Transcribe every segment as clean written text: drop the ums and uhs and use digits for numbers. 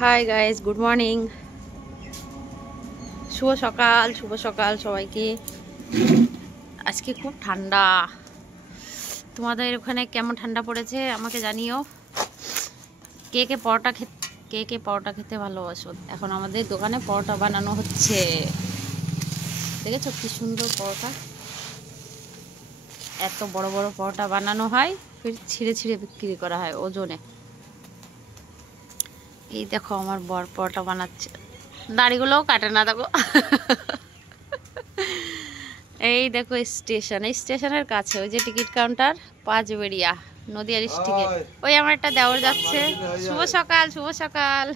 High guys, good morning. শুভ সকাল সবাইকে। আজকে খুব ঠান্ডা। তোমাদের ওখানে কেমন ঠান্ডা পড়েছে আমাকে জানিও। কে কে পরোটা খেতে ভালোবাসো। এখন আমাদের দোকানে পরোটা বানানো হচ্ছে। দেখেছো কি সুন্দর পরোটা। এত বড় বড় পরোটা বানানো হয়, ফির ছিঁড়ে ছিঁড়ে বিক্রি করা হয় ওজনে। এই দেখো আমার বর পরোটা বানাচ্ছে। দাড়িগুলোও কাটে না দেখো। এই দেখো স্টেশনের কাছে ওই যে টিকিট কাউন্টার, পাঁচবেড়িয়া নদিয়া ডিস্ট্রিক্টে। ওই আমার একটা দেওর যাচ্ছে। শুভ সকাল।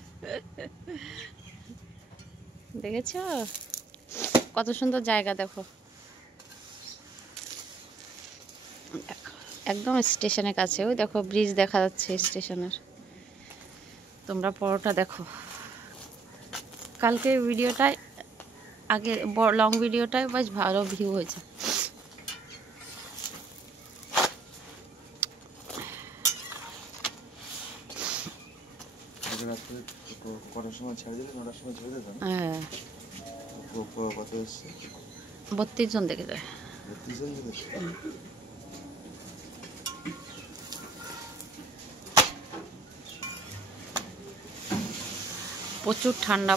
দেখেছো কত সুন্দর জায়গা, দেখো একদম স্টেশনের কাছে। ওই দেখো ব্রিজ দেখা যাচ্ছে স্টেশনের। তোমরা পরোটা দেখো। কালকে ভিডিওটায় আগে লং ভিডিওটায় বেশ ভালো ভিউ হয়েছে। হ্যাঁ 32 জন দেখে যায়। প্রচুর ঠান্ডা।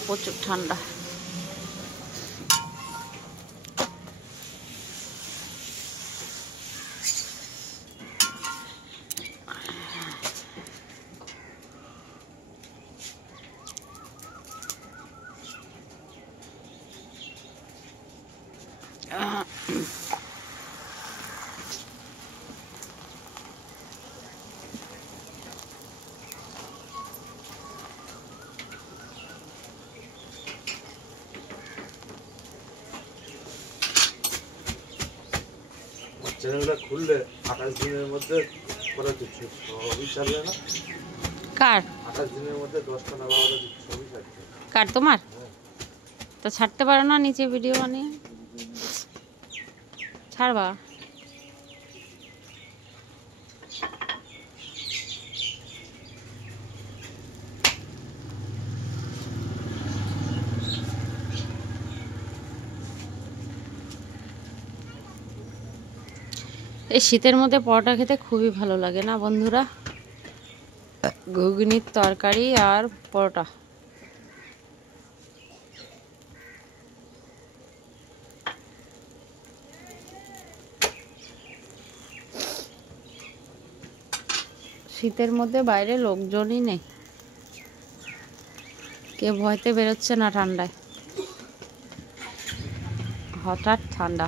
চ্যানেলটা খুললে 28 দিনের মধ্যে করা দিচ্ছে, সবই ছাড়বে না। কার 28 দিনের মধ্যে 10টা না 12টা সবই ছাড়ছে। কার তোমার? তো ছাড়তে পারো না নিচে ভিডিও বানিয়ে ছাড়বা। এই শীতের মধ্যে পরোটা খেতে খুবই ভালো লাগে না বন্ধুরা? ঘুগনির তরকারি আর পরোটা। শীতের মধ্যে বাইরে লোকজনই নেই, কে ভয়তে বেরোচ্ছে না ঠান্ডায়। হঠাৎ ঠান্ডা।